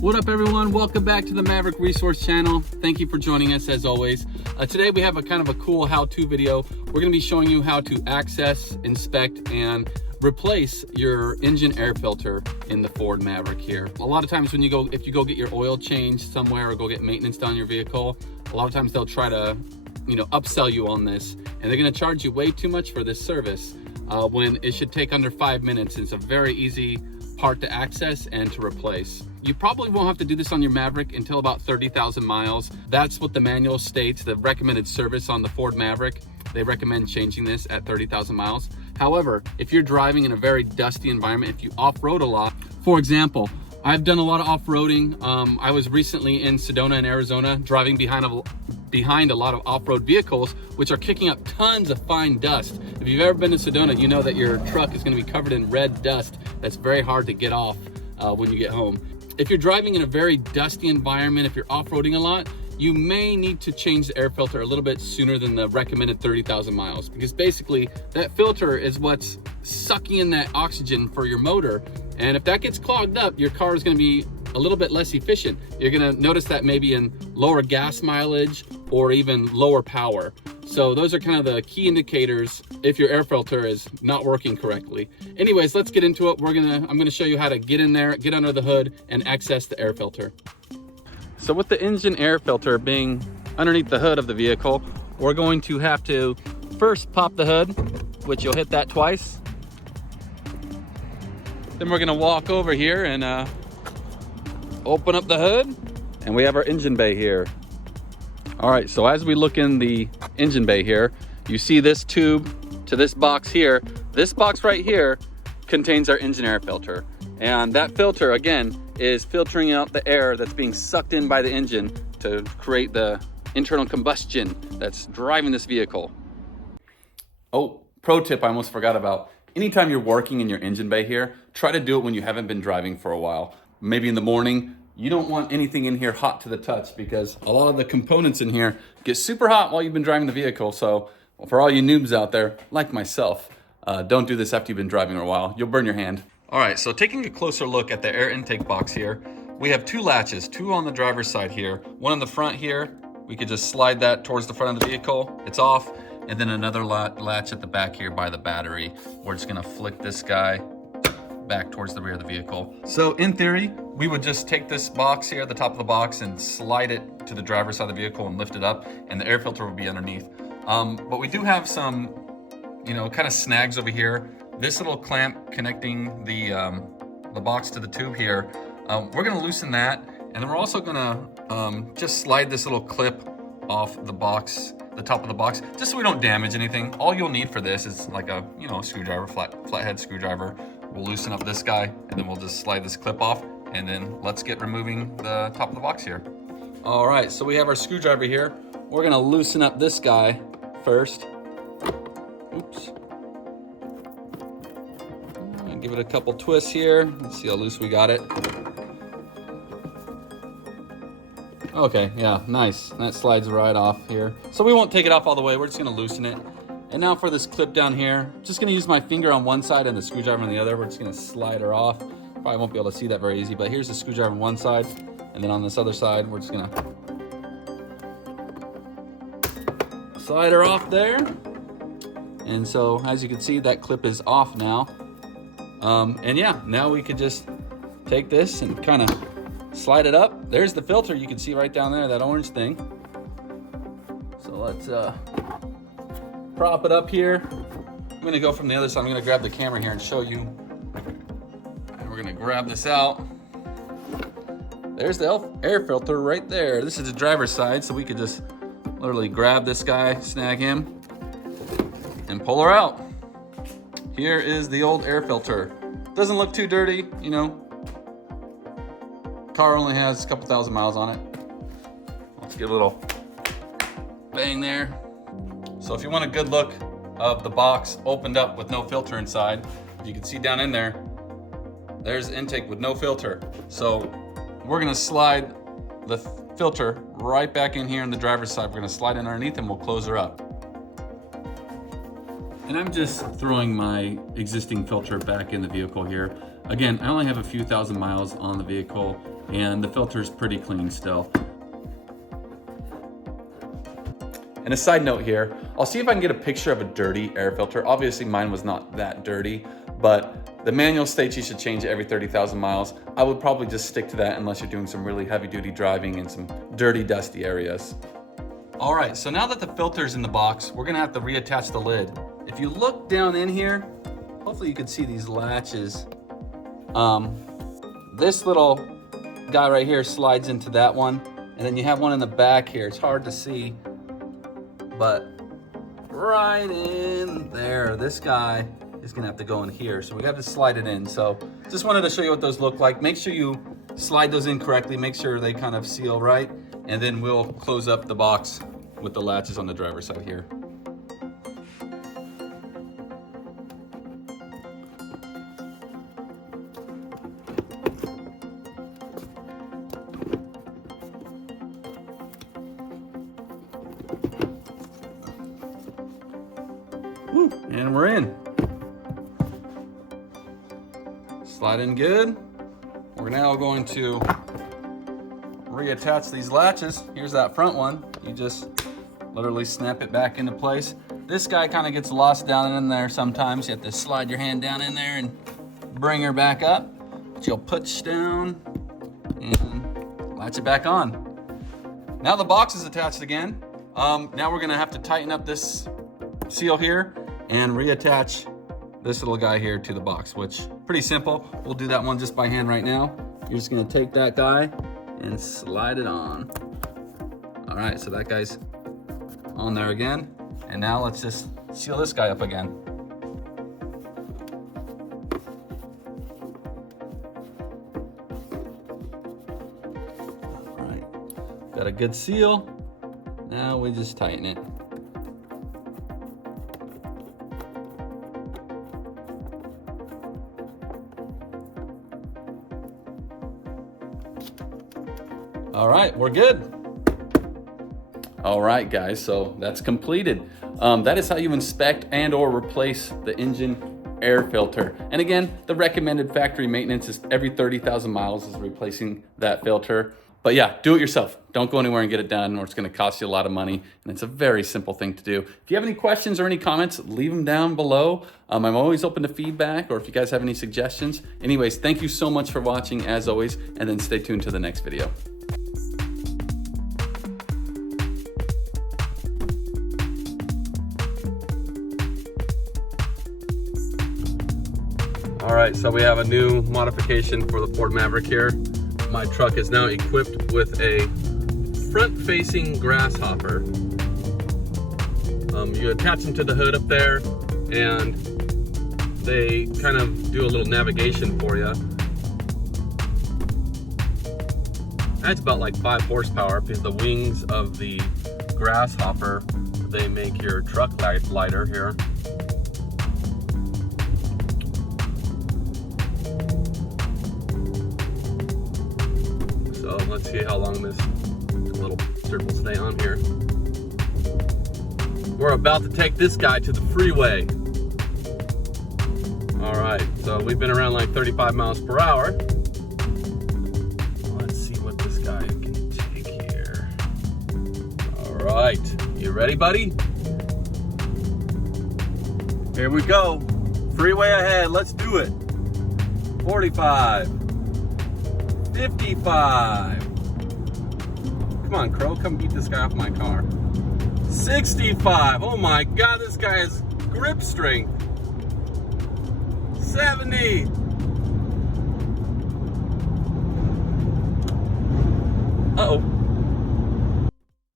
What up everyone, welcome back to the Maverick Resource Channel. Thank you for joining us as always. Today we have a kind of a cool how-to video. We're going to be showing you how to access, inspect, and replace your engine air filter in the Ford Maverick here. A lot of times when if you go get your oil changed somewhere or go get maintenance done on your vehicle, a lot of times they'll try to, upsell you on this, and they're going to charge you way too much for this service when it should take under 5 minutes. It's a very easy part to access and to replace. You probably won't have to do this on your Maverick until about 30,000 miles. That's what the manual states, the recommended service on the Ford Maverick. They recommend changing this at 30,000 miles. However, if you're driving in a very dusty environment, if you off-road a lot, for example, I've done a lot of off-roading. I was recently in Sedona in Arizona, driving behind a lot of off-road vehicles, which are kicking up tons of fine dust. If you've ever been to Sedona, you know that your truck is going to be covered in red dust. That's very hard to get off when you get home. If you're driving in a very dusty environment, if you're off-roading a lot, you may need to change the air filter a little bit sooner than the recommended 30,000 miles, because basically that filter is what's sucking in that oxygen for your motor. And if that gets clogged up, your car is going to be a little bit less efficient. You're going to notice that maybe in lower gas mileage or even lower power. So those are kind of the key indicators if your air filter is not working correctly. Anyways, let's get into it. I'm gonna show you how to get in there, get under the hood, and access the air filter. So with the engine air filter being underneath the hood of the vehicle, we're going to have to first pop the hood, which you'll hit that twice. Then we're gonna walk over here and open up the hood, and we have our engine bay here. All right, so as we look in the engine bay here, you see this tube to this box here. This box right here contains our engine air filter. And that filter, again, is filtering out the air that's being sucked in by the engine to create the internal combustion that's driving this vehicle. Oh, pro tip I almost forgot about. Anytime you're working in your engine bay here, try to do it when you haven't been driving for a while. Maybe in the morning. You don't want anything in here hot to the touch, because a lot of the components in here get super hot while you've been driving the vehicle. So for all you noobs out there, like myself, don't do this after you've been driving for a while. You'll burn your hand. All right, so taking a closer look at the air intake box here, we have two latches, two on the driver's side here. One in the front here, we could just slide that towards the front of the vehicle. It's off. And then another latch at the back here by the battery. We're just gonna flick this guy back towards the rear of the vehicle. So in theory, we would just take this box here at the top of the box and slide it to the driver's side of the vehicle and lift it up, and the air filter would be underneath. But we do have some, kind of snags over here. This little clamp connecting the box to the tube here, we're gonna loosen that, and then we're also gonna just slide this little clip off the box, the top of the box, just so we don't damage anything. All you'll need for this is like a, screwdriver, flathead screwdriver. We'll loosen up this guy, and then we'll just slide this clip off, and then let's get removing the top of the box here. All right, so we have our screwdriver here. We're gonna loosen up this guy first. Oops. And give it a couple twists here. Let's see how loose we got it. Okay, yeah, nice. That slides right off here. So we won't take it off all the way. We're just gonna loosen it. And now for this clip down here, just gonna use my finger on one side and the screwdriver on the other. We're just gonna slide her off. Probably won't be able to see that very easy, but here's the screwdriver on one side, and then on this other side, we're just gonna slide her off there. And so, as you can see, that clip is off now. And yeah, now we could just take this and kind of slide it up. There's the filter. You can see right down there, that orange thing. So let's prop it up here. I'm gonna go from the other side. I'm gonna grab the camera here and show you. And we're gonna grab this out. There's the air filter right there. This is the driver's side, so we could just literally grab this guy, snag him, and pull her out. Here is the old air filter. Doesn't look too dirty, Car only has a couple thousand miles on it. Let's get a little bang there. So if you want a good look of the box opened up with no filter inside, you can see down in there, there's intake with no filter. So we're gonna slide the filter right back in here on the driver's side. We're gonna slide in underneath and we'll close her up. And I'm just throwing my existing filter back in the vehicle here. Again, I only have a few thousand miles on the vehicle. and the filter is pretty clean still. And a side note here, I'll see if I can get a picture of a dirty air filter. Obviously mine was not that dirty, but the manual states you should change it every 30,000 miles. I would probably just stick to that unless you're doing some really heavy duty driving in some dirty, dusty areas. All right, so now that the filter's in the box, we're gonna have to reattach the lid. If you look down in here, hopefully you can see these latches. This little guy right here slides into that one, and then you have one in the back here. It's hard to see, but right in there, this guy is gonna have to go in here. So we have to slide it in. So just wanted to show you what those look like. Make sure you slide those in correctly, make sure they kind of seal right, and then we'll close up the box with the latches on the driver's side here. Woo, and we're in. Slide in good. We're now going to reattach these latches. Here's that front one. You just literally snap it back into place. This guy kind of gets lost down in there sometimes. You have to slide your hand down in there and bring her back up. But you'll push down and latch it back on. Now the box is attached again. Now we're gonna have to tighten up this seal here and reattach this little guy here to the box, which pretty simple. We'll do that one just by hand right now. You're just gonna take that guy and slide it on. All right, so that guy's on there again. And now let's just seal this guy up again. All right, got a good seal. Now we just tighten it. All right, we're good. All right, guys, so that's completed. That is how you inspect and or replace the engine air filter. And again, the recommended factory maintenance is every 30,000 miles is replacing that filter. But yeah, do it yourself. Don't go anywhere and get it done, or it's gonna cost you a lot of money. And it's a very simple thing to do. If you have any questions or any comments, leave them down below. I'm always open to feedback, or if you guys have any suggestions. Anyways, thank you so much for watching as always, and then stay tuned to the next video. All right, so we have a new modification for the Ford Maverick here. My truck is now equipped with a front-facing grasshopper. You attach them to the hood up there, and they kind of do a little navigation for you. That's about like 5 horsepower because the wings of the grasshopper, they make your truck lighter here. So let's see how long this little strip will stay on here. We're about to take this guy to the freeway. All right, so we've been around like 35 miles per hour. Let's see what this guy can take here. All right, you ready, buddy? Here we go. Freeway ahead, let's do it. 45. 55. Come on, Crow, come beat this guy off my car. 65. Oh my God, this guy has grip strength. 70.